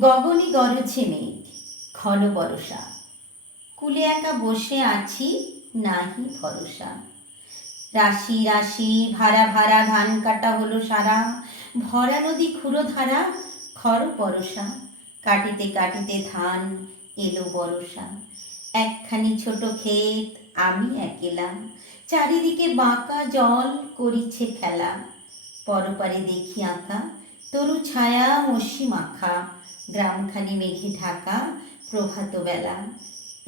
গগনে গরজে মেঘ, ঘন বরষা, কুলে একা বসে আছি, নাহি ভরসা। রাশি রাশি ভাড়া ভাড়া ধান কাটা হলো সারা, ভরা নদী ক্ষুরধারা, খর পরশা। কাটিতে কাটিতে ধান এলো বরষা। একখানি ছোট ক্ষেত, আমি একেলা, চারিদিকে বাঁকা জল করিছে খেলা। পরপারে দেখি আঁকা তরু ছায়া মসি মাখা, গ্রামখানি মেঘে ঢাকা, প্রভাত বেলা।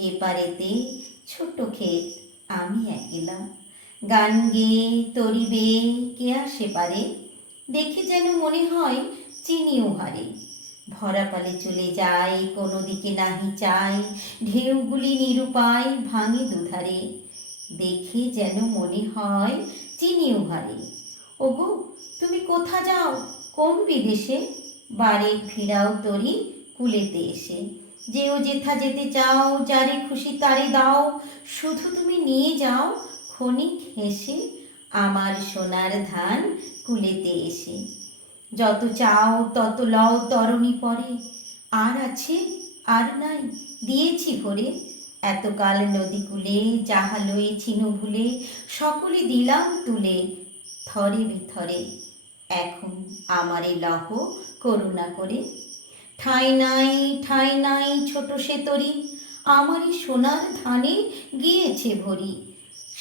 এপারেতে ছোট ক্ষেত, আমি একেলা, গান গেয়ে তরি বেয়ে কে আসে পারে, দেখে যেন মনে হয় চিনি উহারে। ভরা পালে চলে যায়, কোনো দিকে নাহি চায়, ঢেউগুলি নিরুপায় ভাঙে দুধারে, দেখে যেন মনে হয় চিনি উহারে। ওগো, তুমি কোথা যাও, কোন বিদেশে, বারে ফিরাও তরি কুলেতে এসে। যেও যেথা যেতে চাও, যারে খুশি তারে দাও, শুধু তুমি নিয়ে যাও ক্ষণিক হেসে, আমার সোনার ধান কুলেতে এসে। যত চাও তত লও তরণী পরে, আর আছে আর নাই দিয়েছি ভরে। এতকাল নদী কূলে যাহা লয়েছিন ভুলে, সকলে দিলাম তুলে থরে বিথরে। এখন আমারে লহ করুণা করে। ঠাঁই নাই ছোট সে তরি, আমারই সোনার ধানে গিয়েছে ভরি।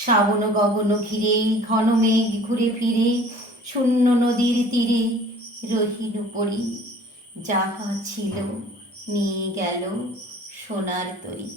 শ্রাবণ গগন ঘিরে ঘন মেঘ ঘুরে ফিরে, শূন্য নদীর তীরে রহিনু পড়ি। যাহা ছিল নিয়ে গেল সোনার তরি।